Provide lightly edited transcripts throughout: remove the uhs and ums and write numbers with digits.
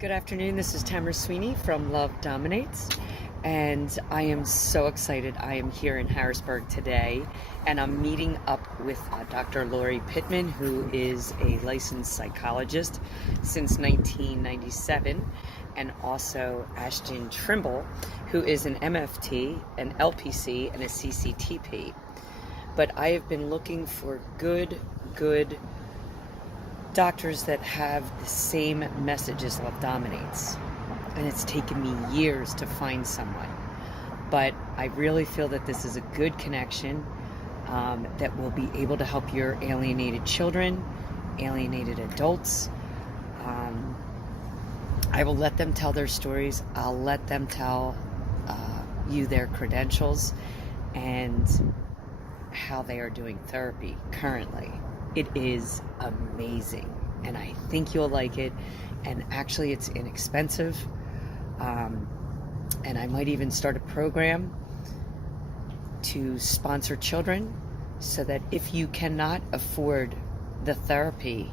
Good afternoon. This is Tamara Sweeney from Love Dominates, and I am so excited. I am here in Harrisburg today, and I'm meeting up with Dr. Lori Pittman, who is a licensed psychologist since 1997, and also Ashton Trimble, who is an MFT, an LPC, and a CCTP. But I have been looking for good doctors that have the same message as Love Dominates. And it's taken me years to find someone. But I really feel that this is a good connection that will be able to help your alienated children, alienated adults. I will let them tell their stories. I'll let them tell you their credentials and how they are doing therapy currently. It is amazing, and I think you'll like it. And actually, it's inexpensive. And I might even start a program to sponsor children so that if you cannot afford the therapy,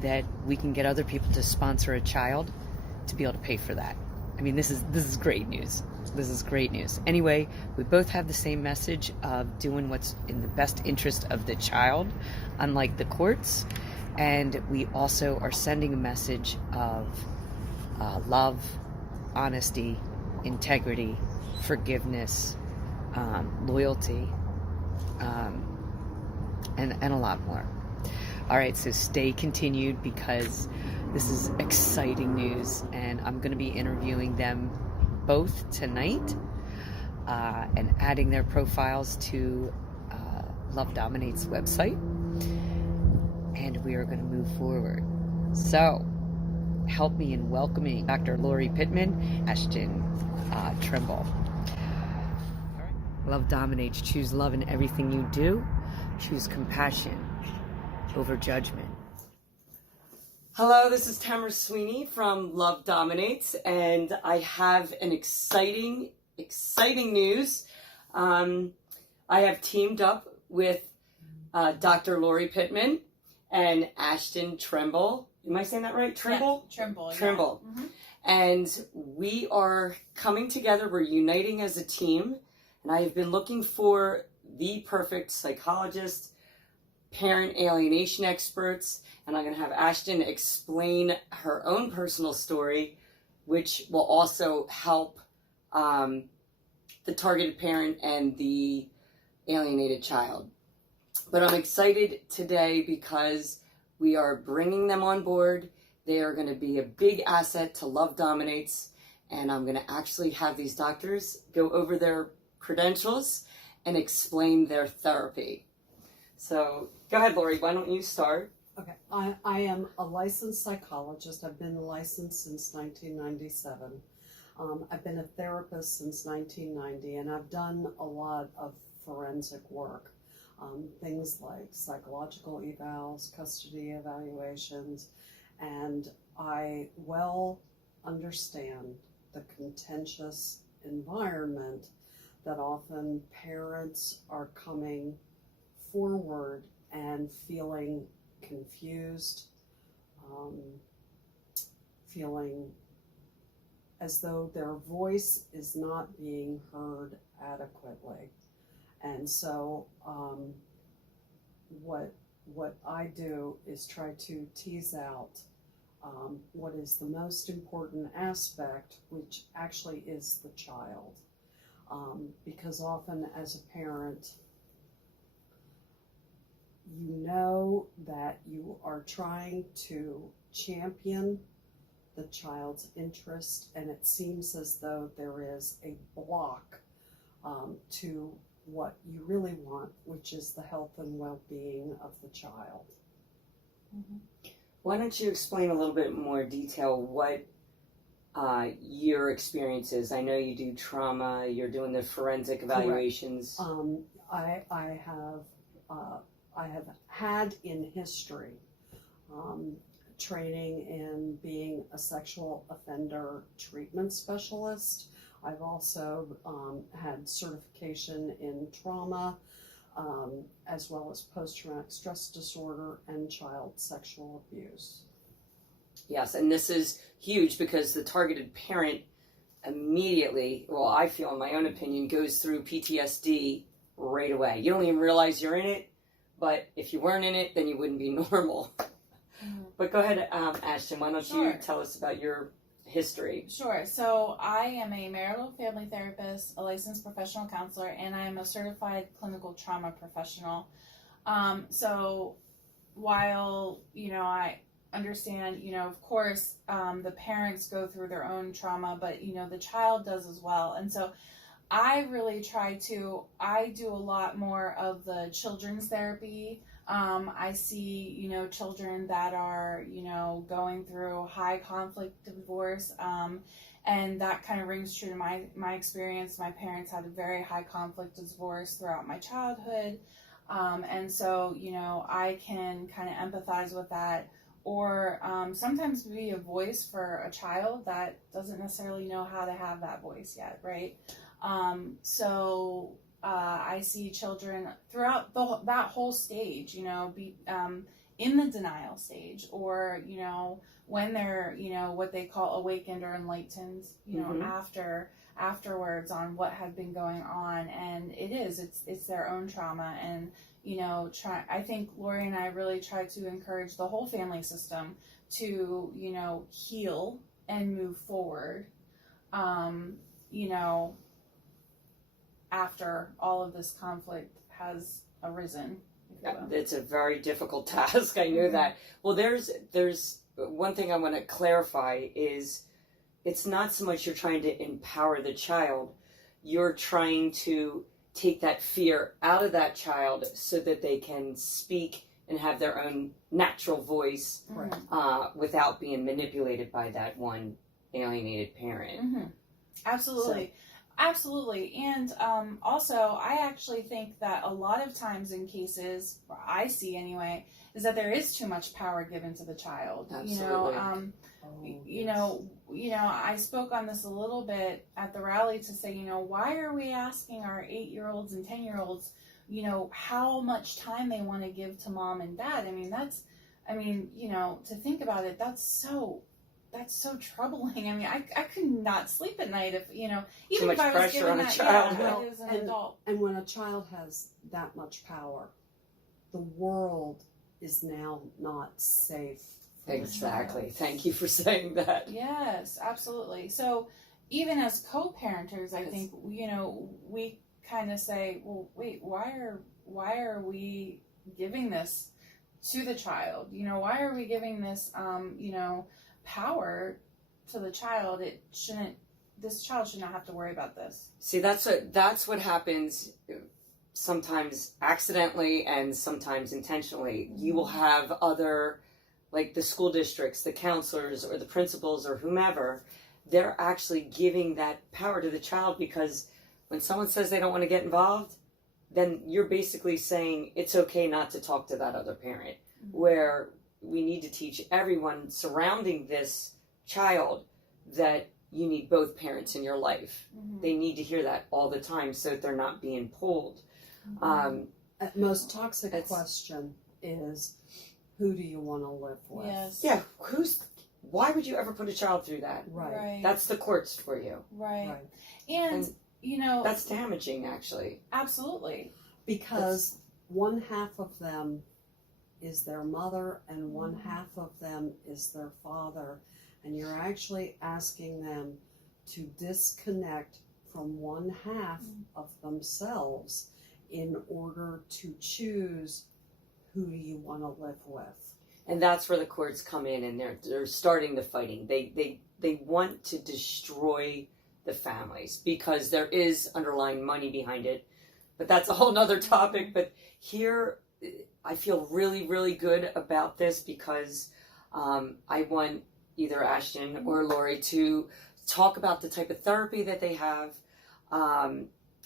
that we can get other people to sponsor a child to be able to pay for that. I mean, this is great news. This is great news. Anyway, we both have the same message of doing what's in the best interest of the child, unlike the courts. And we also are sending a message of love, honesty, integrity, forgiveness, loyalty, and a lot more. All right, so stay continued because this is exciting news, and I'm going to be interviewing them both tonight and adding their profiles to Love Dominates website, and we are going to move forward. So help me in welcoming Dr. Lori Pittman, Ashton Trimble. Love Dominates. Choose love in everything you do. Choose compassion over judgment. Hello, this is Tamara Sweeney from Love Dominates, and I have an exciting news. I have teamed up with Dr. Lori Pittman and Ashton Trimble. Am I saying that right? Trimble? Yeah, Trimble. Trimble. Yeah. Mm-hmm. And we are coming together. We're uniting as a team, and I have been looking for the perfect psychologist, parent alienation experts, and I'm going to have Ashton explain her own personal story, which will also help the targeted parent and the alienated child. But I'm excited today because we are bringing them on board. They are going to be a big asset to Love Dominates, and I'm going to actually have these doctors go over their credentials and explain their therapy. So go ahead, Lori, why don't you start? Okay, I am a licensed psychologist. I've been licensed since 1997. I've been a therapist since 1990, and I've done a lot of forensic work. Things like psychological evals, custody evaluations, and I well understand the contentious environment that often parents are coming forward and feeling confused, feeling as though their voice is not being heard adequately. And so what I do is try to tease out what is the most important aspect, which actually is the child. Because often as a parent, you know that you are trying to champion the child's interest, and it seems as though there is a block to what you really want, which is the health and well-being of the child. Mm-hmm. Why don't you explain a little bit more detail what your experience is? I know you do trauma, you're doing the forensic evaluations. I have had in history training in being a sexual offender treatment specialist. I've also had certification in trauma, as well as post-traumatic stress disorder and child sexual abuse. Yes, and this is huge because the targeted parent immediately, well, I feel in my own opinion, goes through PTSD right away. You don't even realize you're in it, but if you weren't in it, then you wouldn't be normal. But go ahead, Ashton, why don't you tell us about your history? Sure. So I am a marital family therapist, a licensed professional counselor, and I am a certified clinical trauma professional. So while, I understand, of course, the parents go through their own trauma, but, the child does as well. And so I really I do a lot more of the children's therapy. I see, children that are, going through high conflict divorce. And that kind of rings true to my experience. My parents had a very high conflict divorce throughout my childhood. And so, I can kind of empathize with that, or sometimes be a voice for a child that doesn't necessarily know how to have that voice yet, right? I see children throughout that whole stage, be in the denial stage, or, when they're, what they call awakened or enlightened, afterwards on what had been going on. And it's their own trauma. And, I think Lori and I really try to encourage the whole family system to, heal and move forward, after all of this conflict has arisen. It's a very difficult task. I know that. Well, there's one thing I want to clarify is it's not so much you're trying to empower the child, you're trying to take that fear out of that child so that they can speak and have their own natural voice, without being manipulated by that one alienated parent. Mm-hmm. Absolutely. So. Absolutely. And also, I actually think that a lot of times in cases, I see anyway, is that there is too much power given to the child. Absolutely. I spoke on this a little bit at the rally to say, why are we asking our 8-year-olds and 10-year-olds, how much time they want to give to mom and dad? To think about it, that's so troubling. I could not sleep at night if, even if I was given that, as an adult. And when a child has that much power, the world is now not safe. Exactly. Thank you for saying that. Yes, absolutely. So even as co-parenters, I think, we kind of say, well, wait, why are we giving this to the child? Why are we giving this, power to the child? This child should not have to worry about this. See, that's what happens sometimes accidentally and sometimes intentionally. You will have other, like the school districts, the counselors or the principals or whomever, they're actually giving that power to the child, because when someone says they don't want to get involved, then you're basically saying it's okay not to talk to that other parent, where we need to teach everyone surrounding this child that you need both parents in your life. They need to hear that all the time so that they're not being pulled. Most toxic question is, who do you want to live with? Yes. Yeah, why would you ever put a child through that? Right. That's the courts for you. Right. And that's damaging, actually. Absolutely. Because one half of them is their mother and one half of them is their father, and you're actually asking them to disconnect from one half of themselves in order to choose who you want to live with. And that's where the courts come in, and they're starting the fighting. They want to destroy the families because there is underlying money behind it, but that's a whole nother topic. But here I feel really, really good about this because I want either Ashton or Lori to talk about the type of therapy that they have.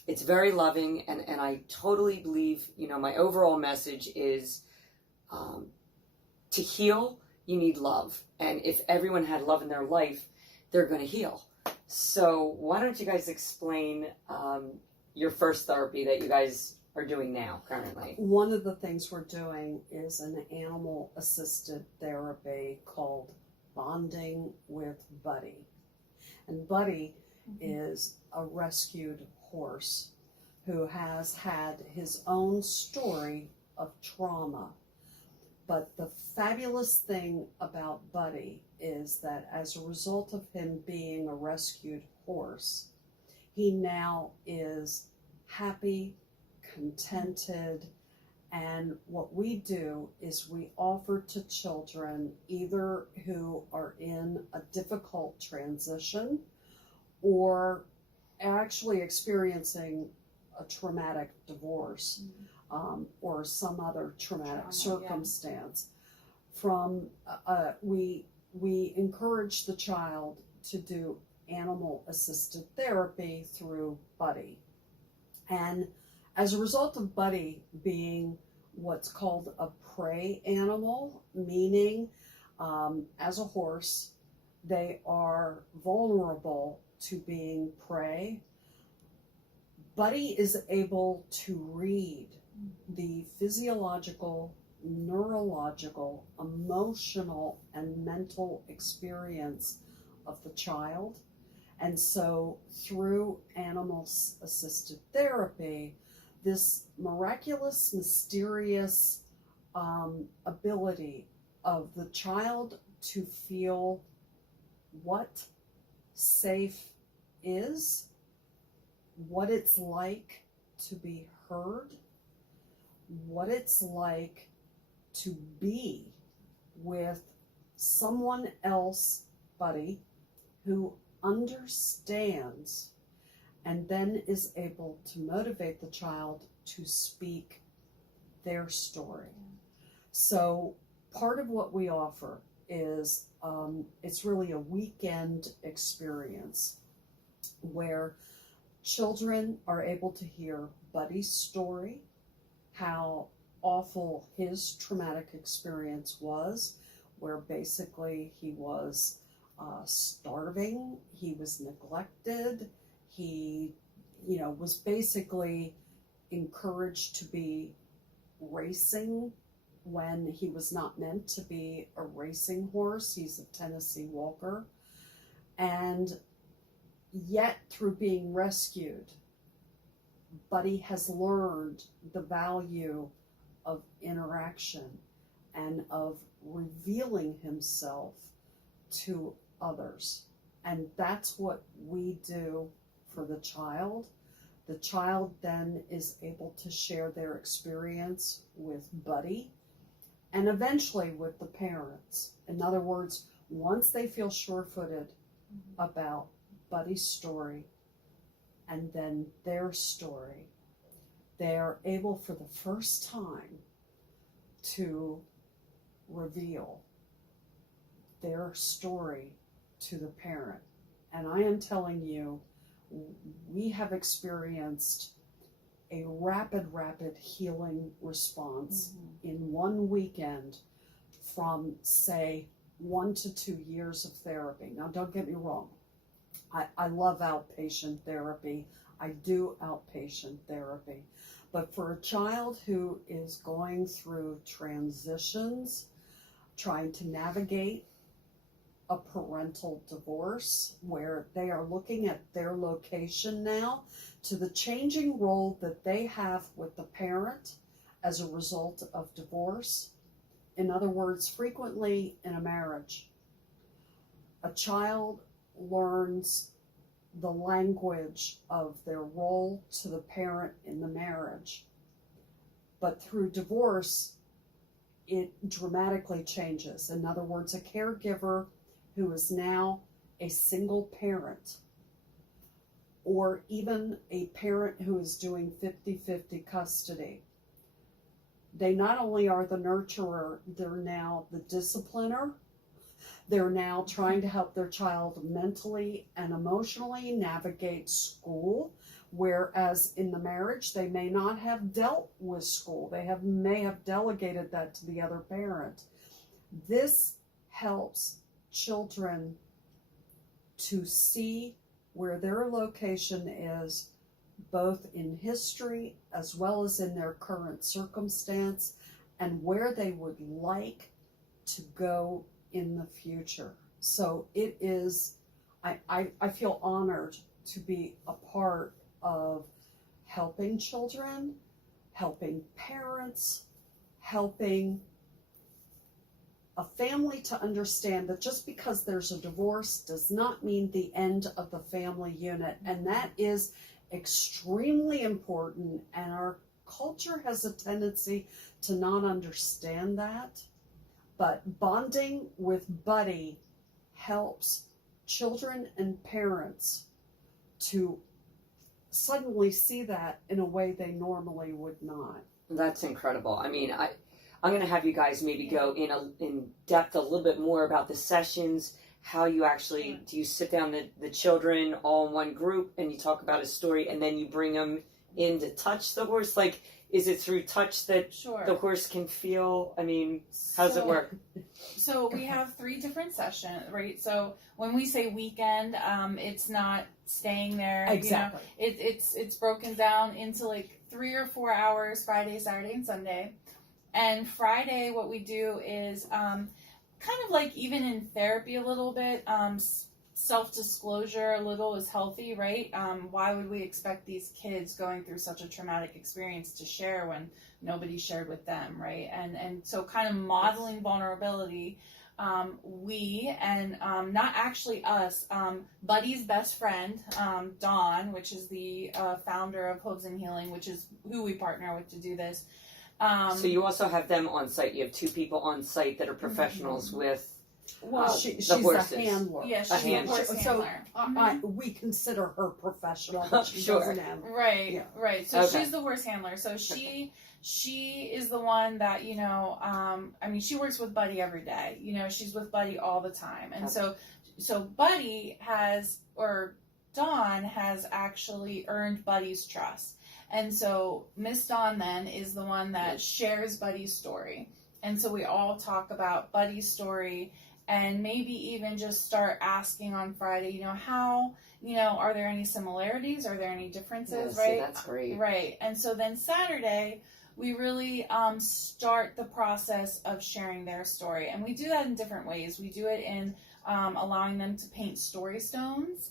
It's very loving, and I totally believe, my overall message is to heal, you need love. And if everyone had love in their life, they're going to heal. So why don't you guys explain your first therapy that you guys are doing now, currently? One of the things we're doing is an animal-assisted therapy called bonding with Buddy. And Buddy is a rescued horse who has had his own story of trauma. But the fabulous thing about Buddy is that as a result of him being a rescued horse, he now is happy, contented, and what we do is we offer to children either who are in a difficult transition or actually experiencing a traumatic divorce or some other traumatic circumstance. We encourage the child to do animal assisted therapy through Buddy. And as a result of Buddy being what's called a prey animal, meaning as a horse, they are vulnerable to being prey, Buddy is able to read the physiological, neurological, emotional, and mental experience of the child. And so through animal assisted therapy, this miraculous, mysterious ability of the child to feel what safe is, what it's like to be heard, what it's like to be with someone else, Buddy, who understands and then is able to motivate the child to speak their story. So part of what we offer is it's really a weekend experience where children are able to hear Buddy's story, how awful his traumatic experience was, where basically he was starving, he was neglected, he, was basically encouraged to be racing when he was not meant to be a racing horse. He's a Tennessee Walker. And yet, through being rescued, Buddy has learned the value of interaction and of revealing himself to others. And that's what we do for the child. The child then is able to share their experience with Buddy and eventually with the parents. In other words, once they feel sure-footed about Buddy's story and then their story, they are able for the first time to reveal their story to the parent. And I am telling you, we have experienced a rapid healing response in one weekend from, say, 1 to 2 years of therapy. Now, don't get me wrong. I love outpatient therapy. I do outpatient therapy. But for a child who is going through transitions, trying to navigate a parental divorce, where they are looking at their location now to the changing role that they have with the parent as a result of divorce. In other words, frequently in a marriage, a child learns the language of their role to the parent in the marriage. But through divorce, it dramatically changes. In other words, a caregiver who is now a single parent, or even a parent who is doing 50-50 custody, they not only are the nurturer, they're now the discipliner. They're now trying to help their child mentally and emotionally navigate school, whereas in the marriage they may not have dealt with school. They may have delegated that to the other parent. This helps children to see where their location is, both in history as well as in their current circumstance, and where they would like to go in the future. So it is, I feel honored to be a part of helping children, helping parents, helping a family to understand that just because there's a divorce does not mean the end of the family unit. And that is extremely important. And our culture has a tendency to not understand that. But bonding with Buddy helps children and parents to suddenly see that in a way they normally would not. That's incredible. I mean, I'm going to have you guys maybe go in depth a little bit more about the sessions, how you actually, do you sit down the children all in one group and you talk about a story and then you bring them in to touch the horse? Like, is it through touch that Sure. the horse can feel? I mean, how does it work? So we have 3 different sessions, right? So when we say weekend, it's not staying there. Exactly. You know, it's broken down into like 3 or 4 hours, Friday, Saturday, and Sunday. And Friday, what we do is kind of like even in therapy a little bit, self-disclosure a little is healthy, right? Why would we expect these kids going through such a traumatic experience to share when nobody shared with them, right? And so kind of modeling vulnerability, we, and not actually us, Buddy's best friend, Dawn, which is the founder of Hooves and Healing, which is who we partner with to do this. So you also have them on site. You have 2 people on site that are professionals with Well, she's horses. a handler. yeah, she's a a handler. horse So handler. we consider her professional, but she Sure. doesn't have. Right, Yeah. right. So Okay. she's the horse handler. So she is the one that, you know, I mean, she works with Buddy every day. You know, she's with Buddy all the time. And so Buddy has, or Dawn has actually earned Buddy's trust. And so Miss Dawn then is the one that shares Buddy's story. And so we all talk about Buddy's story and maybe even just start asking on Friday, you know, how, you know, are there any similarities? Are there any differences, Yeah, right? see, that's great. Right. And so then Saturday, we really start the process of sharing their story. And we do that in different ways. We do it in allowing them to paint story stones.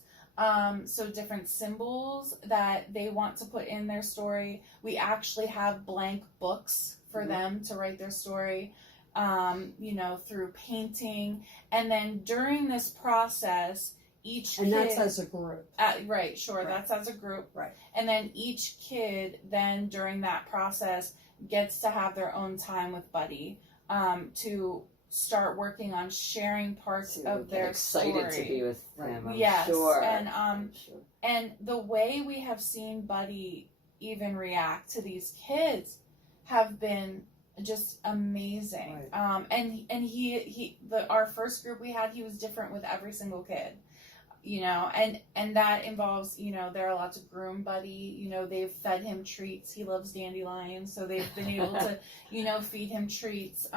So different symbols that they want to put in their story. We actually have blank books for them to write their story, you know, through painting. And then during this process, each And kid... that's as a group. Right, sure, Right. that's as a group. Right. And then each kid then during that process gets to have their own time with Buddy to start working on sharing parts So of they get their excited story. to be with them. I'm Yes, sure. and I'm sure. and the way we have seen Buddy even react to these kids have been just amazing. Right. And he our first group we had, he was different with every single kid. You know, and that involves, you know, they're allowed to groom Buddy. You know, they've fed him treats. He loves dandelions, so they've been able to, you know, feed him treats,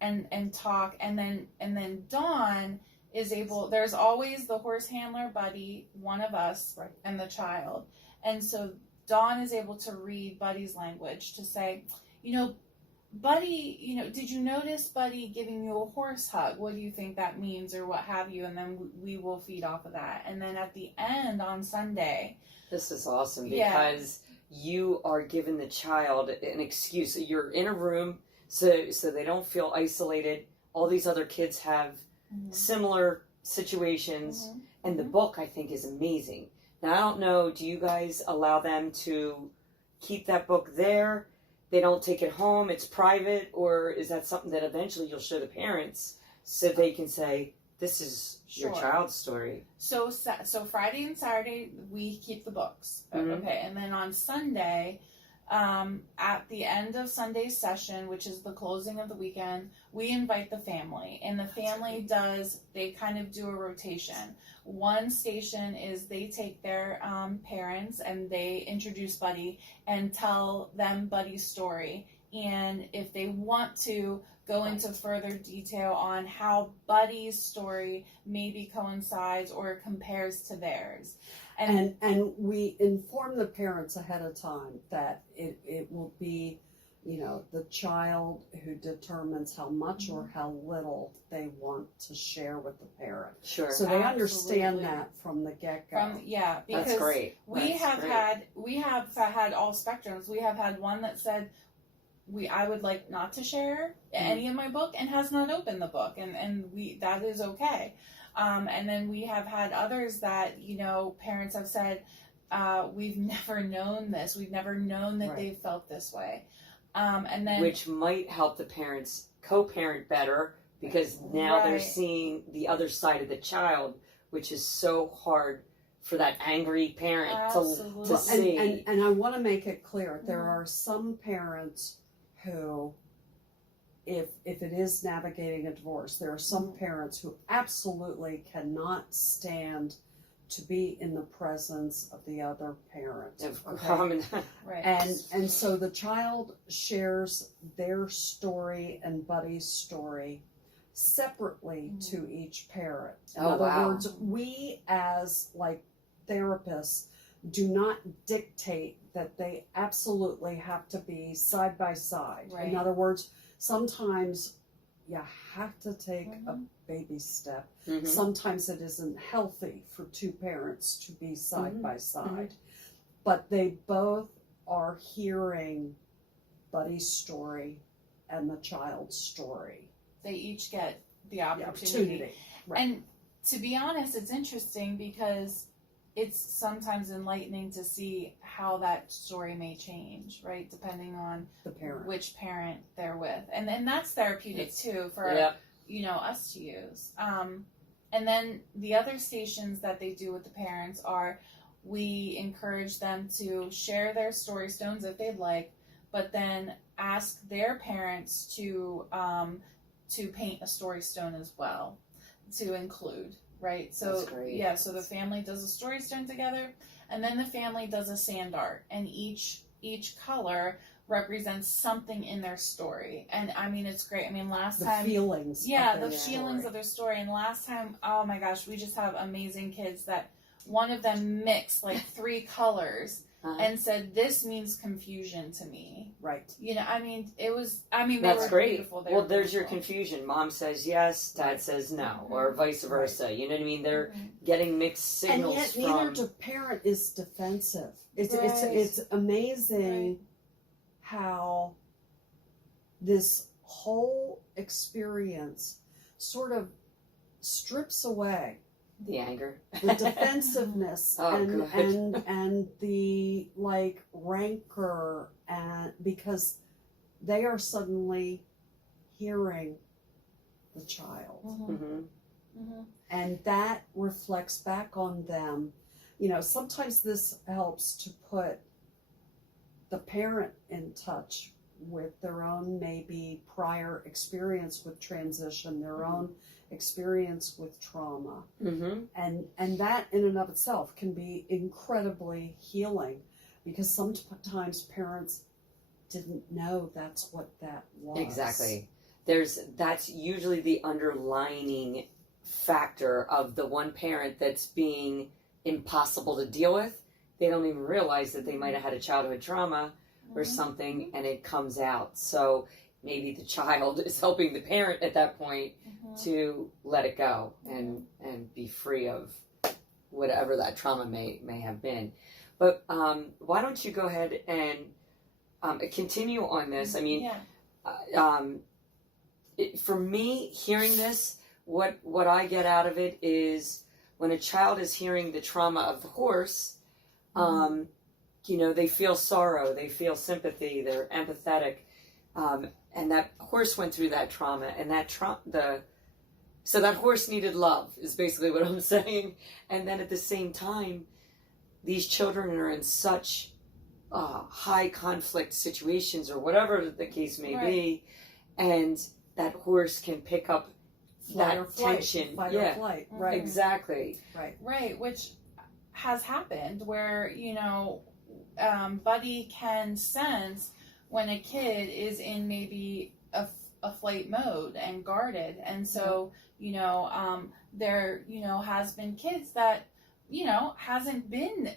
and talk. And then Dawn is able. There's always the horse handler, Buddy, one of us, Right. and the child. And so Dawn is able to read Buddy's language to say, you know, Buddy, you know, did you notice Buddy giving you a horse hug? What do you think that means, or what have you? And then we will feed off of that. And then at the end on Sunday, This is awesome Yeah. because you are giving the child an excuse. You're in a room so they don't feel isolated. All these other kids have similar situations, and the book, I think, is amazing. Now, I don't know, do you guys allow them to keep that book there? They don't take it home, it's private, or is that something that eventually you'll show the parents so they can say, this is your Sure. child's story? So Friday and Saturday we keep the books, Mhm. okay, and then on Sunday, at the end of Sunday's session, which is the closing of the weekend, we invite the family, and the family they kind of do a rotation. One station is they take their parents and they introduce Buddy and tell them Buddy's story, and if they want to go into further detail on how Buddy's story maybe coincides or compares to theirs. And we inform the parents ahead of time that it will be, the child who determines how much or how little they want to share with the parent. Sure. So they understand Absolutely. that from the get-go. Because That's great. we That's have great. had all spectrums. We have had one that said I would like not to share any of my book and has not opened the book, and that is okay. And then we have had others that parents have said, we've never known this. We've never known that Right. they've felt this way. And then Which might help the parents co-parent better, because now they're Right. seeing the other side of the child, which is so hard for that angry parent to Absolutely. see. And I want to make it clear, there Mhm. are some parents who, if it is navigating a divorce, there are some parents who absolutely cannot stand to be in the presence of the other parent. Okay? right. And so the child shares their story and Buddy's story separately to each parent. In Oh, other wow. words, we as therapists do not dictate that they absolutely have to be side by side. Right. In other words, sometimes you have to take a Mhm. baby step. Mhm. Sometimes it isn't healthy for two parents to be side Mhm. by side. But they both are hearing Buddy's story and the child's story. They each get the The opportunity. Right. And to be honest, it's interesting because it's sometimes enlightening to see how that story may change, right? Depending on The parent. which parent they're with. And that's therapeutic It's- too for Yep. us to use. And then the other stations that they do with the parents are, we encourage them to share their story stones if they'd like, but then ask their parents to paint a story stone as well, to include, right? So That's great. yeah, so the family does a story stone together, and then the family does a sand art, and each color represents something in their story. And I mean, it's great. I mean, last The time, feelings. yeah, of the their feelings story. of their story. And last time, oh my gosh, we just have amazing kids that one of them mixed like 3 colors Uh-huh. and said, "This means confusion to me." Right. I mean, it was. I mean, they That's were great. beautiful. They Well, were there's your beautiful. confusion. Mom says yes, dad says no, or vice versa. You know what I mean? They're Mhm. getting mixed And signals yet from. neither parent is defensive. It's Right. amazing Right. how this whole experience sort of strips away the anger. the defensiveness Oh, and good. the rancor, and because they are suddenly hearing the child. Mhm. hmm Mhm. And that reflects back on them. Sometimes this helps to put the parent in touch with their own maybe prior experience with transition, their own experience with trauma. hmm And that in and of itself can be incredibly healing, because sometimes parents didn't know that's what that was. Exactly. That's usually the underlining factor of the one parent that's being impossible to deal with. They don't even realize that they might have had a childhood trauma or Mhm. something, and it comes out. So maybe the child is helping the parent at that point Mhm. to let it go and be free of whatever that trauma may have been. But why don't you go ahead and continue on this? I mean, Yeah. for me, hearing this, what I get out of it is when a child is hearing the trauma of the horse, they feel sorrow, they feel sympathy, they're empathetic, and that horse went through that trauma, and so that horse needed love is basically what I'm saying. And then at the same time, these children are in such high conflict situations or whatever the case may be, and that horse can pick up Fight or that flight, tension. fight Yeah, or flight. Mhm. Right. exactly. Right, which has happened where, Buddy can sense when a kid is in maybe a flight mode and guarded. And so, there, has been kids that, hasn't been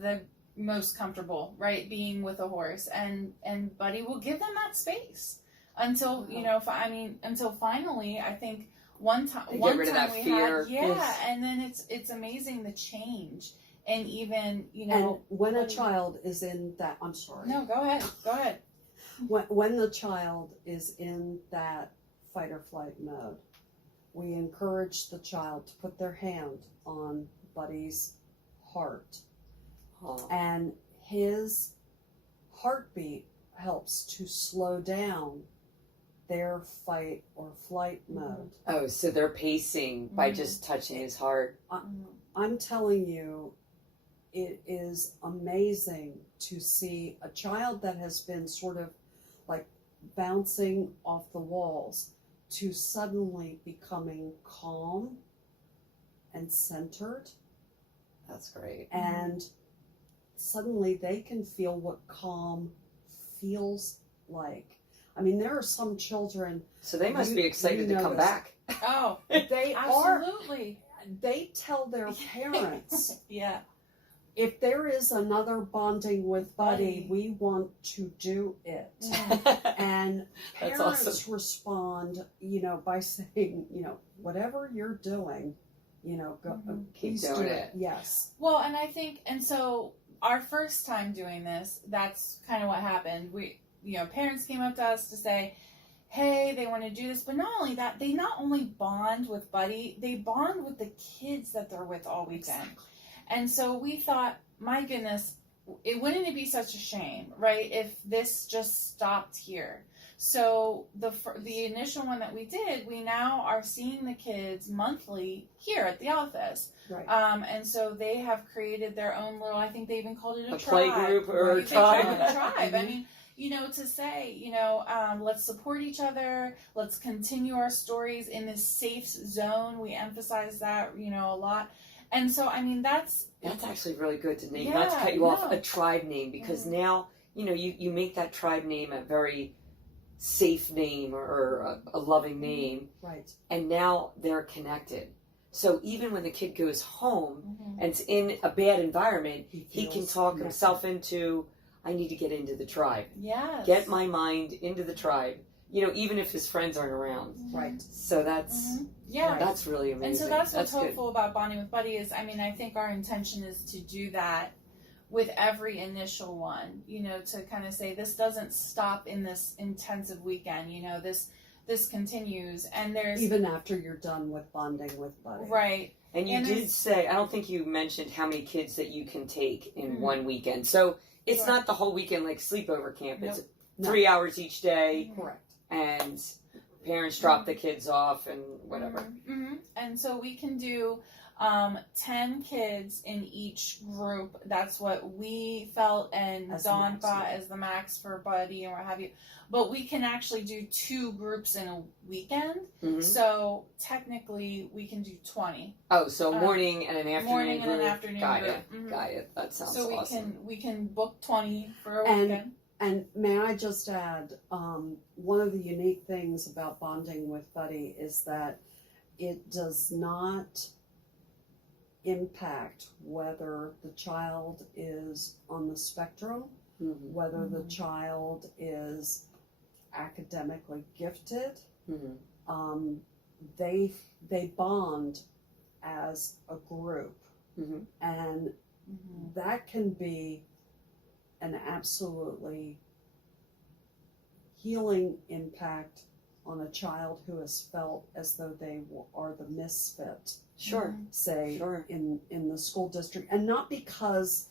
the most comfortable, right, being with a horse, and Buddy will give them that space until until finally, I think one time They we get rid of that fear. had, yeah, Yes. and then it's amazing the change, and even And when a Buddy- child is in that, I'm sorry. No, go ahead. When the child is in that fight or flight mode, we encourage the child to put their hand on Buddy's heart, Oh. and his heartbeat helps to slow down their fight or flight mode. Oh, so they're pacing by Mhm. just touching his heart. I'm telling you, it is amazing to see a child that has been sort of like bouncing off the walls to suddenly becoming calm and centered, That's great. and suddenly they can feel what calm feels like. I mean, there are some children, So they must You- be excited you to come notice. back. Oh, they are, absolutely. they tell their parents, Yeah. if there is another bonding with Buddy, Buddy. we want to do it. And That's parents awesome. respond, by saying, whatever you're doing, go, Mhm. please Keep do doing it. it. Yes. Well, and I think, and so our first time doing this, that's kind of what happened. Parents came up to us to say, hey, they want to do this, but not only that, they not only bond with Buddy, they bond with the kids that they're with all weekend. And so we thought, my goodness, wouldn't it be such a shame, right, if this just stopped here? So the initial one that we did, we now are seeing the kids monthly here at the office. Right. And so they have created their own little, I think they even called it a play tribe. group or a Right? They call it tribe. a tribe. I mean, to say, let's support each other. Let's continue our stories in this safe zone. We emphasize that, a lot. And so, I mean, that's That's actually really good to name. Not to Yeah, cut you off, no. a tribe name, because Mhm. now, you make that tribe name a very safe name or a loving name, Right. and now they're connected. So even when the kid goes home Mhm. and it's in a bad environment, he feels can talk connected. himself into, I need to get into the tribe. Yes. Get my mind into the tribe, even if his friends aren't around. Right. So that's Yeah. Right. that's really amazing. And so that's what's good. hopeful about bonding with Buddy is, I think our intention is to do that with every initial one, to kind of say this doesn't stop in this intensive weekend, this continues, and there's Even after you're done with bonding with Buddy. right. And you And did it's- say, I don't think you mentioned how many kids that you can take in Mhm. one weekend. So it's Sure. not the whole weekend like sleepover camp. It's No. 3 hours each day, Correct. and parents drop the kids off and whatever. Mm-hmm. And so we can do 10 kids in each group. That's what we felt, and As the Dawn max, thought yeah. as the max for Buddy and what have you. But we can actually do 2 groups in a weekend. Mhm. So technically, we can do 20. Oh, so a morning and an afternoon Morning group. and an afternoon Got group. it. Mhm. Got it. That sounds So awesome. we can book 20 for a And- weekend. And may I just add, one of the unique things about bonding with Buddy is that it does not impact whether the child is on the spectrum, Mhm. whether the Mhm. child is academically gifted. Mhm. They bond as a group, Mhm. and Mhm. that can be an absolutely healing impact on a child who has felt as though they are the misfit, Sure. Mhm. say, Sure. in the school district. And not because,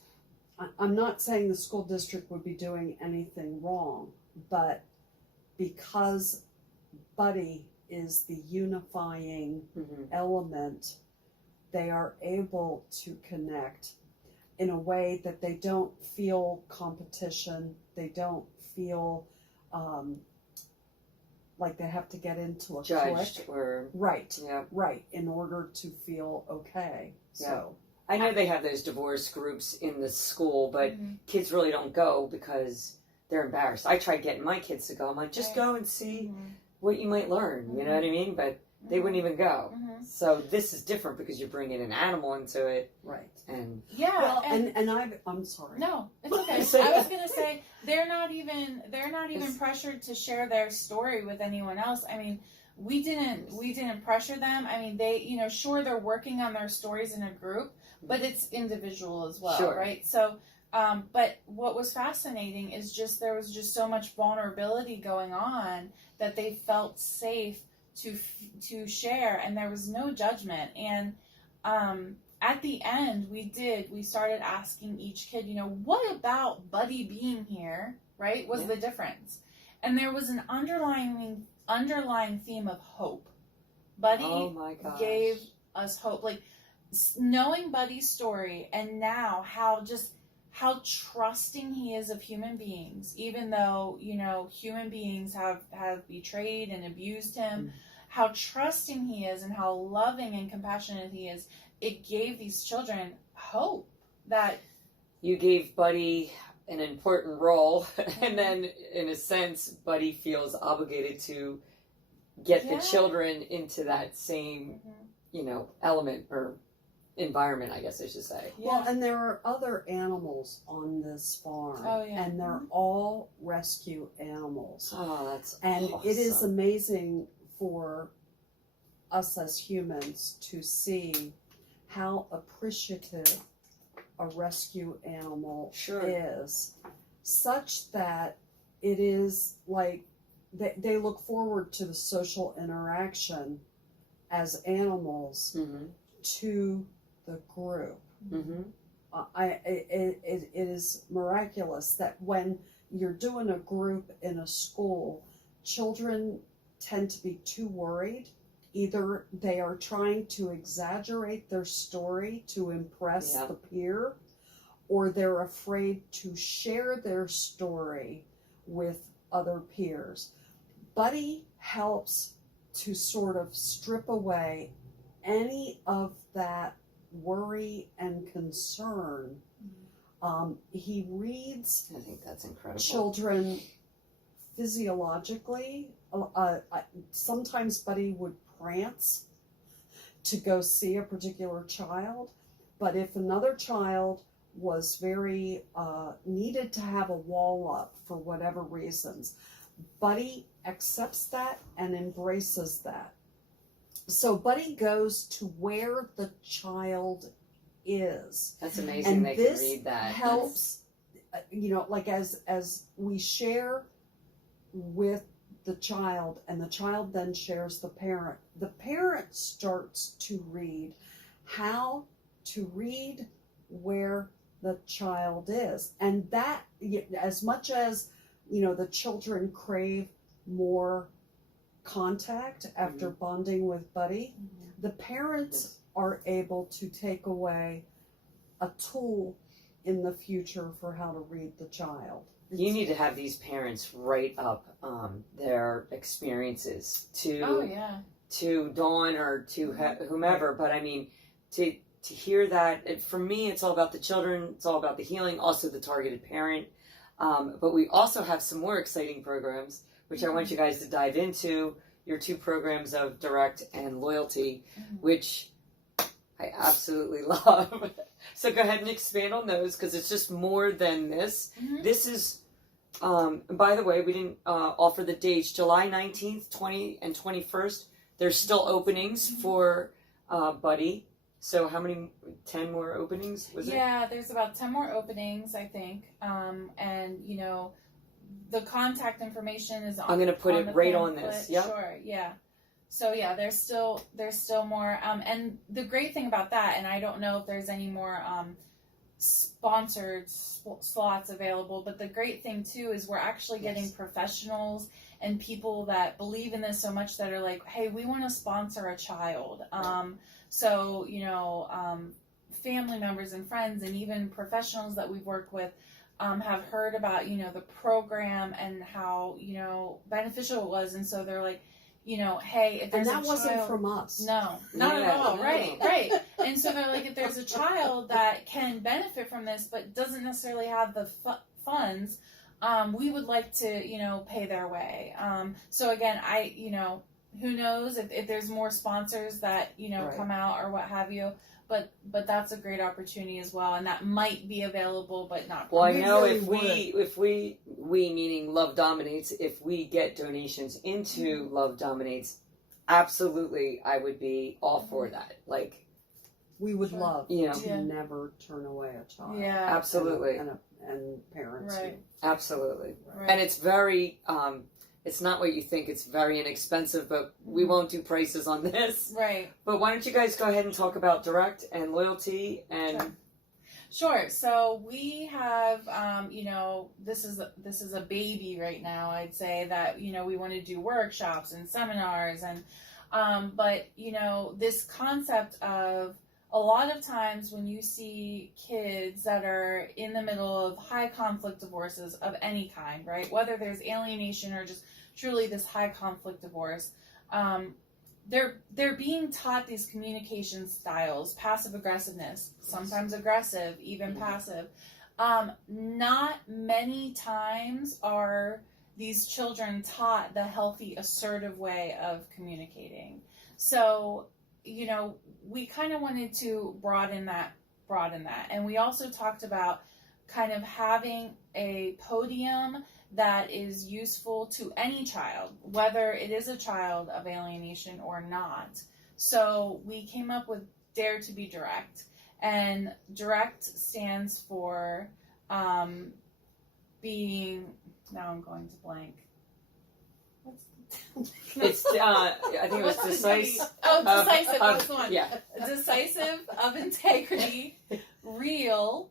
I'm not saying the school district would be doing anything wrong, but because Buddy is the unifying Mhm. element, they are able to connect in a way that they don't feel competition, they don't feel like they have to get into a Judged clique. or Right, yeah. right, in order to feel okay. So, I know they have those divorce groups in the school, but Mhm. kids really don't go because they're embarrassed. I tried getting my kids to go. I'm like, just Right. go and see Mhm. what you might learn. You know what I mean? But they wouldn't even go. Mm-hmm. So this is different because you're bringing an animal into it, Right. and Yeah. Well, and I'm sorry. No, it's okay. I was gonna say they're not even It's- pressured to share their story with anyone else. I mean, we didn't pressure them. I mean, they, you know, sure, they're working on their stories in a group, but it's individual as well, Sure. right? So, but what was fascinating is just there was just so much vulnerability going on that they felt safe to share, and there was no judgment. And at the end, we started asking each kid, you know, what about Buddy being here, right, was the difference? And there was an underlying theme of hope. Buddy oh my gosh, gave us hope, like knowing Buddy's story, and now how trusting he is of human beings, even though, you know, human beings have betrayed and abused him. How trusting he is and how loving and compassionate he is. It gave these children hope that you gave Buddy an important role, and then in a sense, Buddy feels obligated to get the children into that same, you know, element or environment, I guess I should say. Well, and there are other animals on this farm, Oh, yeah. and they're all rescue animals. Oh, that's And awesome. it is amazing for us as humans to see how appreciative a rescue animal Sure. is, such that it is like they look forward to the social interaction as animals Mm-hmm. to the group. Mm-hmm. It is miraculous that when you're doing a group in a school, children tend to be too worried. Either they are trying to exaggerate their story to impress Yeah. the peer, or they're afraid to share their story with other peers. Buddy helps to sort of strip away any of that worry and concern. He reads I think that's incredible. children physiologically. Sometimes Buddy would prance to go see a particular child, but if another child was very needed to have a wall up for whatever reasons, Buddy accepts that and embraces that. So Buddy goes to where the child is. That's amazing. And They this can read that. helps, you know, like as we share with the child and the child then shares the parent starts to read how to read where the child is. And that, as much as, you know, the children crave more contact after bonding with Buddy, the parents are able to take away a tool in the future for how to read the child. You need to have these parents write up their experiences to Dawn or to whomever. But I mean, to hear that, for me, it's all about the children. It's all about the healing. Also, the targeted parent. But we also have some more exciting programs, which I want you guys to dive into. Your two programs of Direct and Loyalty, which I absolutely love. So go ahead and expand on those, because it's just more than this. This is, by the way, we didn't offer the dates. July 19th, 20th, and 21st. There's still openings for Buddy. So how many? 10 more openings? Was it? Yeah, there's about 10 more openings, I think. And, you know, the contact information is on. I'm going to put it the right on pamphlet. this. Yep. Sure, yeah. So yeah, there's still more. And the great thing about that, and I don't know if there's any more sponsored slots available, but the great thing too is we're actually getting professionals and people that believe in this so much that are like, hey, we want to sponsor a child. So, you know, family members and friends and even professionals that we've worked with have heard about, you know, the program and how, you know, beneficial it was. And so they're like, you know, hey, if there's and that a wasn't child, from us. no, not Yeah, at all. no. Right. And so they're like, if there's a child that can benefit from this but doesn't necessarily have the funds, we would like to, you know, pay their way. So again, you know, who knows if there's more sponsors that, you know, Right. come out or what have you. But that's a great opportunity as well, and that might be available, but not. Well, I We know really if we meaning Love Dominates, if we get donations into Love Dominates, absolutely, I would be all for that. Like, We would Sure. love you know, to Yeah. never turn away a child. Yeah, absolutely, And parents. Right. absolutely, right. and it's very, it's not what you think. It's very inexpensive, but we won't do prices on this. Right. But why don't you guys go ahead and talk about direct and loyalty and Sure. So we have, you know, this is a baby right now. I'd say that, you know, we want to do workshops and seminars and, but you know, this concept of a lot of times when you see kids that are in the middle of high conflict divorces of any kind, right? Whether there's alienation or just truly this high conflict divorce, they're being taught these communication styles, passive aggressiveness, sometimes aggressive, even passive. Not many times are these children taught the healthy, assertive way of communicating. So, you know, we kind of wanted to broaden that. And we also talked about kind of having a podium that is useful to any child, whether it is a child of alienation or not. So we came up with Dare to be Direct. And direct stands for being, now I'm going to blank. it's I think it was What's the decisive. D? Oh, decisive. That's the one. Yeah. Decisive, of integrity, real,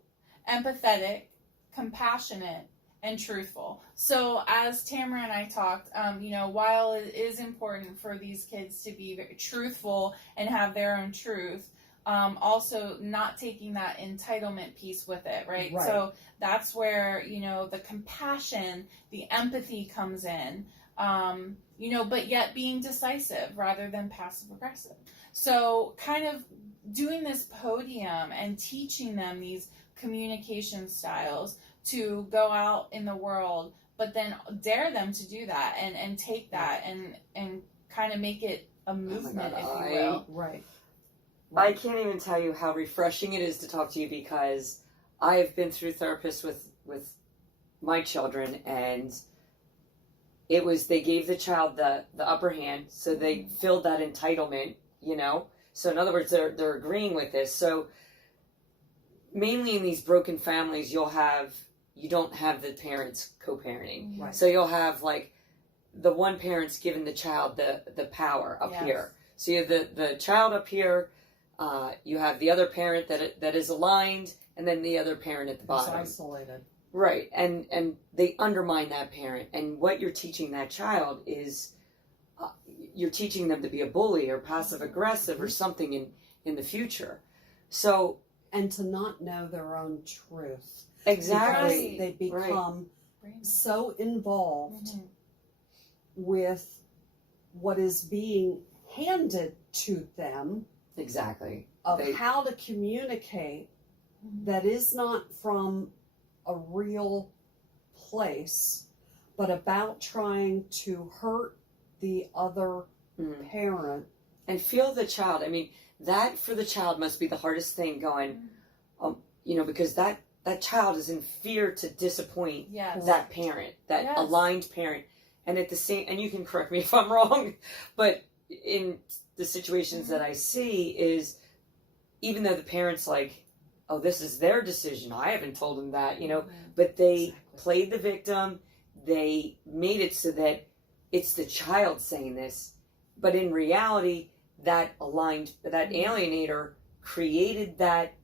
empathetic, compassionate, and truthful. So as Tamara and I talked, you know, while it is important for these kids to be very truthful and have their own truth, also not taking that entitlement piece with it, right? Right. So that's where, you know, the compassion, the empathy comes in, you know, but yet being decisive rather than passive aggressive. So kind of doing this podium and teaching them these communication styles to go out in the world, but then dare them to do that and take that and kind of make it a movement, God, if you will. Right. I can't even tell you how refreshing it is to talk to you because I have been through therapists with my children, and it was they gave the child the upper hand, so they filled that entitlement, you know. So in other words, they're agreeing with this. So mainly in these broken families, you don't have the parents co-parenting. Right. So you'll have like the one parent's giving the child the power up Yes. here. So you have the child up here. You have the other parent that is aligned, and then the other parent at the It's bottom. isolated. Right, and they undermine that parent. And what you're teaching that child is, you're teaching them to be a bully or passive aggressive or something in the future. So And to not know their own truth. exactly, Because they become so involved Mhm. with what is being handed to them exactly. of They- how to communicate Mhm. that is not from a real place, but about trying to hurt the other Mhm. parent. And feel the child. I mean, that for the child must be the hardest thing going, you know, because that child is in fear to disappoint Yes. that parent, that Yes. aligned parent. And at the same, and you can correct me if I'm wrong, but in the situations that I see is, even though the parent's like, oh, this is their decision, I haven't told them that, you know, but they Exactly. played the victim, they made it so that it's the child saying this, but in reality, that alienator created that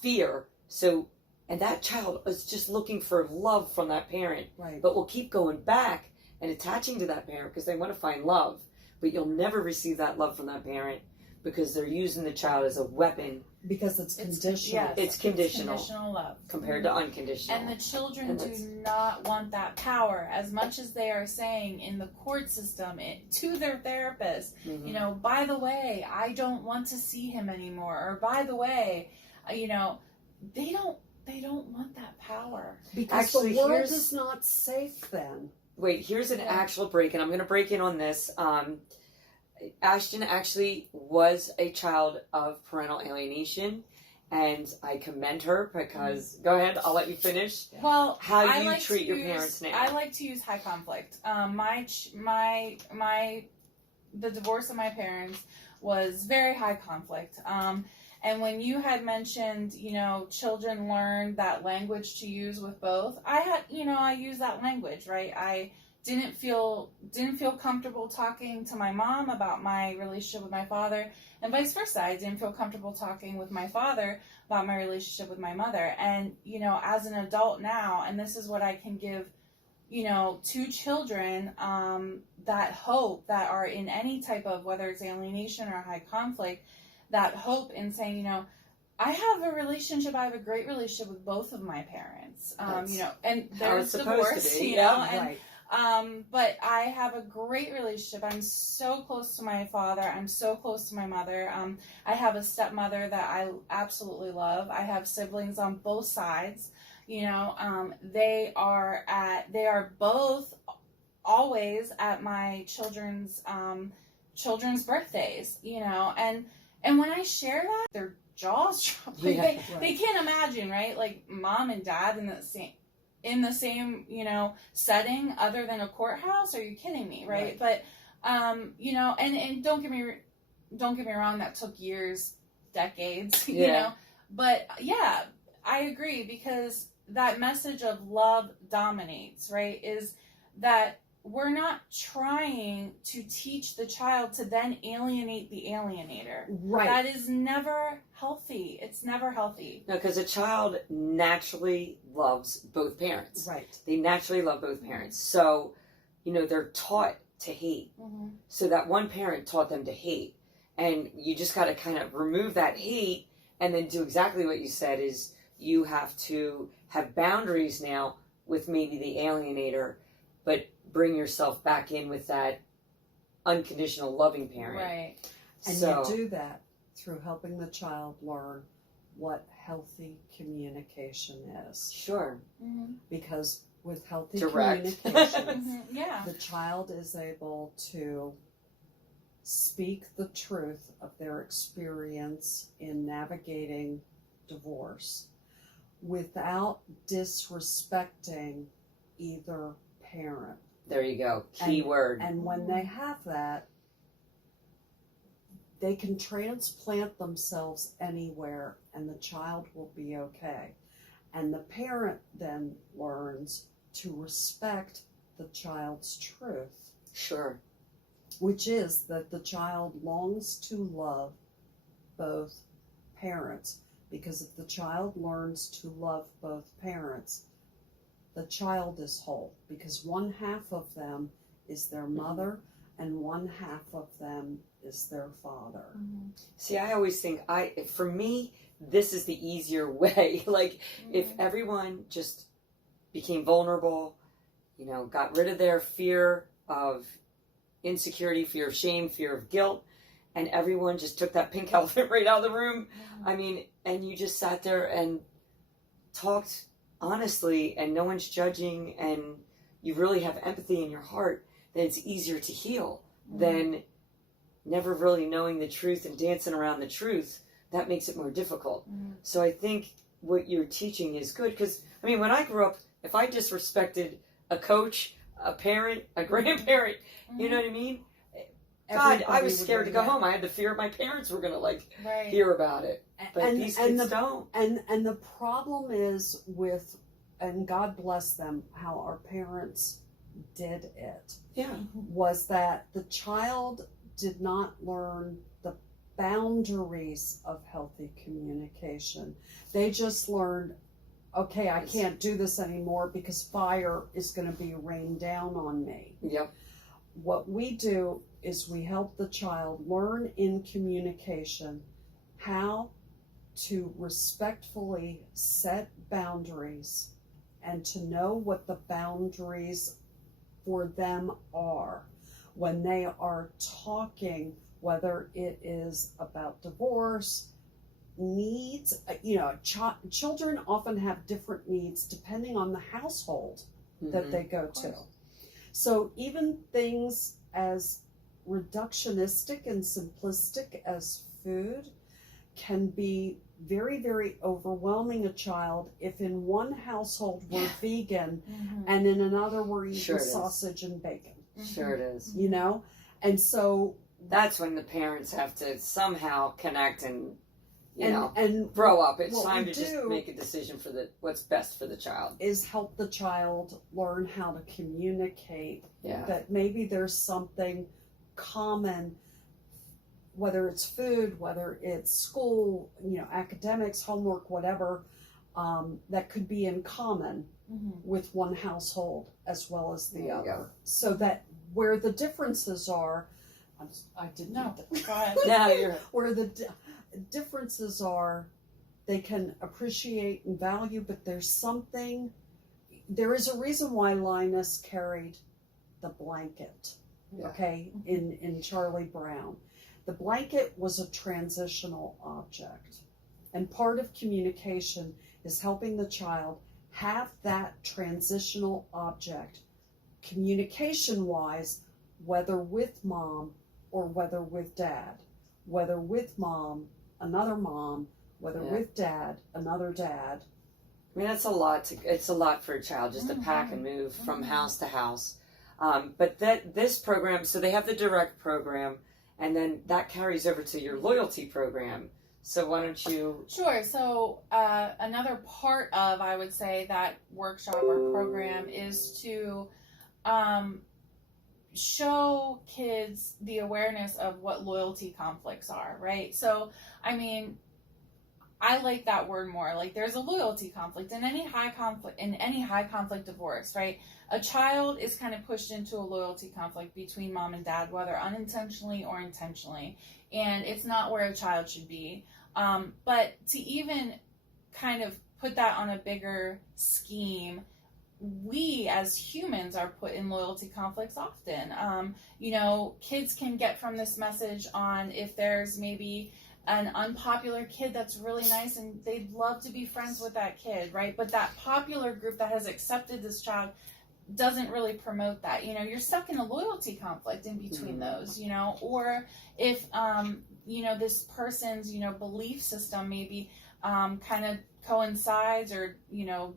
fear. So, and that child is just looking for love from that parent, Right. but will keep going back and attaching to that parent because they want to find love, but you'll never receive that love from that parent because they're using the child as a weapon. Because it's It's- conditional. yes. It's conditional Conditional love. compared to unconditional. And the children And do that's- not want that power as much as they are saying in the court system to their therapist, Mhm. you know, by the way, I don't want to see him anymore, or by the way, you know, they don't want that power. Because Actually, the world here's- is not safe then. Wait, here's an Yeah. actual break, and I'm going to break in on this. Ashton actually was a child of parental alienation, and I commend her because, go ahead, I'll let you finish. Well, How I you like treat to your use, parents now. I like to use high conflict. The divorce of my parents was very high conflict. And when you had mentioned, children learn that language to use with both, I use that language, right? I didn't feel comfortable talking to my mom about my relationship with my father, and vice versa. I didn't feel comfortable talking with my father about my relationship with my mother. And, as an adult now, and this is what I can give, to children, that hope, that are in any type of, whether it's alienation or high conflict, that hope in saying, I have a great relationship with both of my parents, and there's divorce, and Right. But I have a great relationship. I'm so close to my father. I'm so close to my mother. I have a stepmother that I absolutely love. I have siblings on both sides. They are both always at my children's birthdays. And when I share that, their jaws drop. Yeah, They can't imagine, right? Like mom and dad in the same setting other than a courthouse. Are you kidding me, right? But and don't get me wrong, that took years, decades, but yeah, I agree, because that message of love dominates, right? Is that we're not trying to teach the child to then alienate the alienator. Right. That is never healthy. It's never healthy. No, because a child naturally loves both parents. Right. They naturally love both parents. So, they're taught to hate. Mm-hmm. So that one parent taught them to hate. And you just got to kind of remove that hate and then do exactly what you said, is you have to have boundaries now with maybe the alienator, but bring yourself back in with that unconditional loving parent. Right. And So, you do that through helping the child learn what healthy communication is. sure. Mm-hmm. Because with healthy Direct. communication, Mm-hmm. Yeah. the child is able to speak the truth of their experience in navigating divorce without disrespecting either parent. There you go. Key word. And when they have that, they can transplant themselves anywhere and the child will be okay. And the parent then learns to respect the child's truth, Sure. which is that the child longs to love both parents. Because if the child learns to love both parents, the child is whole. Because one half of them is their mother and one half of them is their father. Mm-hmm. See, I always think, for me, this is the easier way. Like, if everyone just became vulnerable, got rid of their fear of insecurity, fear of shame, fear of guilt, and everyone just took that pink elephant right out of the room. I mean, and you just sat there and talked honestly, and no one's judging, and you really have empathy in your heart, then it's easier to heal than never really knowing the truth and dancing around the truth. That makes it more difficult. So I think what you're teaching is good, because, I mean, when I grew up, if I disrespected a coach, a parent, a grandparent, you know what I mean? God, I was scared to go home. I had the fear my parents were going to hear about it. But these kids don't. And the problem is with, and God bless them, how our parents did it. Yeah. Was that the child did not learn the boundaries of healthy communication. They just learned, okay, I can't do this anymore because fire is going to be rained down on me. Yep. What we do is we help the child learn in communication how to respectfully set boundaries and to know what the boundaries for them are when they are talking, whether it is about divorce, needs. Children often have different needs depending on the household that they go to. So even things as reductionistic and simplistic as food can be very, very overwhelming a child if in one household we're vegan and in another we're eating Sure it is. sausage and bacon, Sure it is. you know? And so, That's when the parents have to somehow connect and, you know, and grow up. It's what time we to just do- make a decision for what's best for the child. is help the child learn how to communicate Yeah. that maybe there's something common, whether it's food, whether it's school, you know, academics, homework, whatever, that could be in common with one household as well as the There you other. go. So that where the differences are, I didn't No, know that. go ahead. Yeah, you're Where the differences are, they can appreciate and value, but there is a reason why Linus carried the blanket, Yeah. okay, in Charlie Brown. The blanket was a transitional object, and part of communication is helping the child have that transitional object, communication-wise, whether with mom or whether with dad, whether with mom, another mom, whether Yeah. with dad, another dad. I mean, it's a lot for a child just to pack and move from house to house. But this program, so they have the direct program, and then that carries over to your loyalty program. So why don't you? Sure. So another part of, I would say, that workshop or program is to show kids the awareness of what loyalty conflicts are, right? So, I mean, I like that word more. Like, there's a loyalty conflict in any high conflict divorce, right? A child is kind of pushed into a loyalty conflict between mom and dad, whether unintentionally or intentionally, and it's not where a child should be. But to even kind of put that on a bigger scheme, we as humans are put in loyalty conflicts often. You know, kids can get from this message on if there's maybe an unpopular kid that's really nice and they'd love to be friends with that kid, right? But that popular group that has accepted this child doesn't really promote that. You know, you're stuck in a loyalty conflict in between those, you know, or if, you know, this person's, you know, belief system maybe kind of coincides or, you know,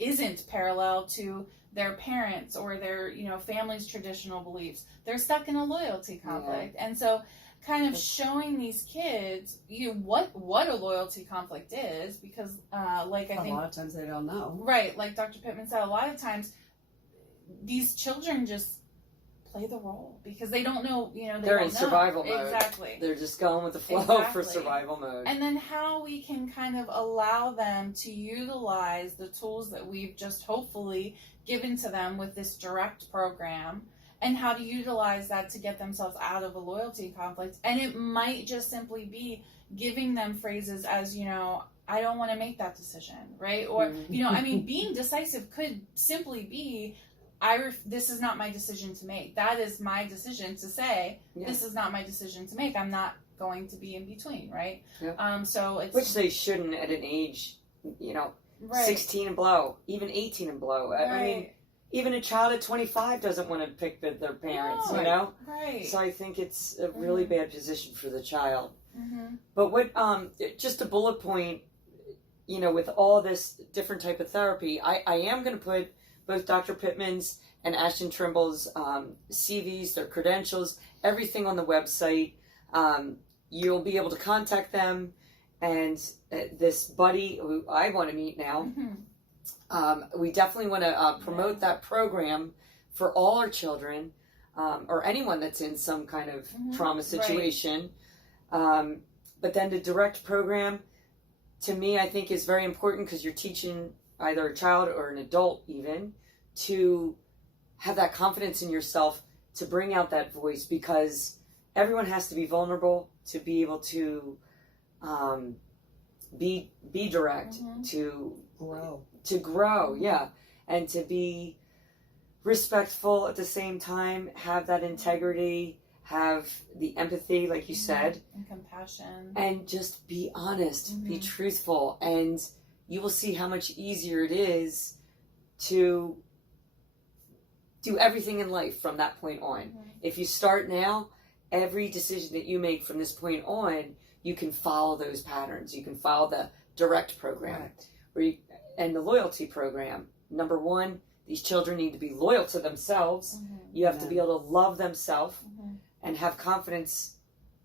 isn't parallel to their parents or their, you know, family's traditional beliefs. They're stuck in a loyalty conflict. And so kind of showing these kids what a loyalty conflict is, because like I think a lot of times they don't know. Right, like Dr. Pittman said, a lot of times these children just play the role because they don't know, you know, They're don't in know. survival mode. Exactly. They're just going with the flow for Exactly. survival mode. And then how we can kind of allow them to utilize the tools that we've just hopefully given to them with this direct program, and how to utilize that to get themselves out of a loyalty conflict. And it might just simply be giving them phrases as, you know, I don't want to make that decision, right? Or, you know, I mean, being decisive could simply be, this is not my decision to make. That is my decision to say, this is not my decision to make. I'm not going to be in between, right? Yeah. So it's... Which they shouldn't at an age, you know, right. 16 and below, even 18 and below. Right. I mean, even a child at 25 doesn't want to pick their parents, No. you know? Right. So I think it's a really bad position for the child. Mm-hmm. But what, just a bullet point, you know, with all this different type of therapy, I am going to put both Dr. Pittman's and Ashton Trimble's CVs, their credentials, everything on the website. You'll be able to contact them. And this buddy who I want to meet now, we definitely want to promote that program for all our children, or anyone that's in some kind of trauma situation. Right. But then the direct program, to me, I think is very important because you're teaching either a child or an adult even to have that confidence in yourself to bring out that voice, because everyone has to be vulnerable to be able to be direct, to grow, yeah, and to be respectful at the same time, have that integrity, have the empathy, like you said, and compassion, and just be honest, be truthful, and you will see how much easier it is to do everything in life from that point on. Mhm. If you start now, every decision that you make from this point on, you can follow those patterns. You can follow the direct program Correct. and the loyalty program. Number one, these children need to be loyal to themselves. Mhm. You have to Amen. be able to love themselves Mhm. and have confidence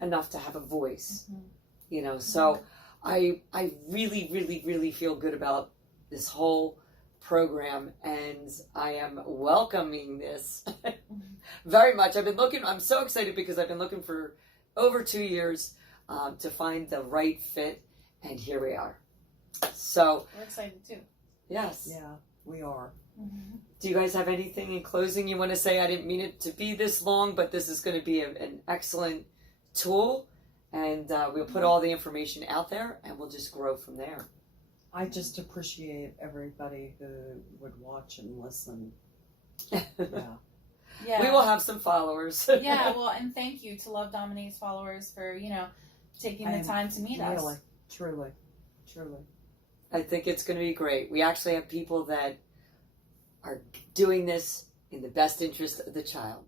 enough to have a voice. Mhm. You know, so I really, really, really feel good about this whole program, and I am welcoming this very much. I'm so excited because I've been looking for over 2 years to find the right fit, and here we are. So, We're excited too. yes. Yeah, we are. Mhm. Do you guys have anything in closing you want to say? I didn't mean it to be this long, but this is going to be an excellent tool, and we'll put all the information out there, and we'll just grow from there. I just appreciate everybody who would watch and listen. We Yeah. will have some followers. Yeah, well, and thank you to Love Dominates followers for, taking the And time to meet Really, us. truly. I think it's going to be great. We actually have people that are doing this in the best interest of the child.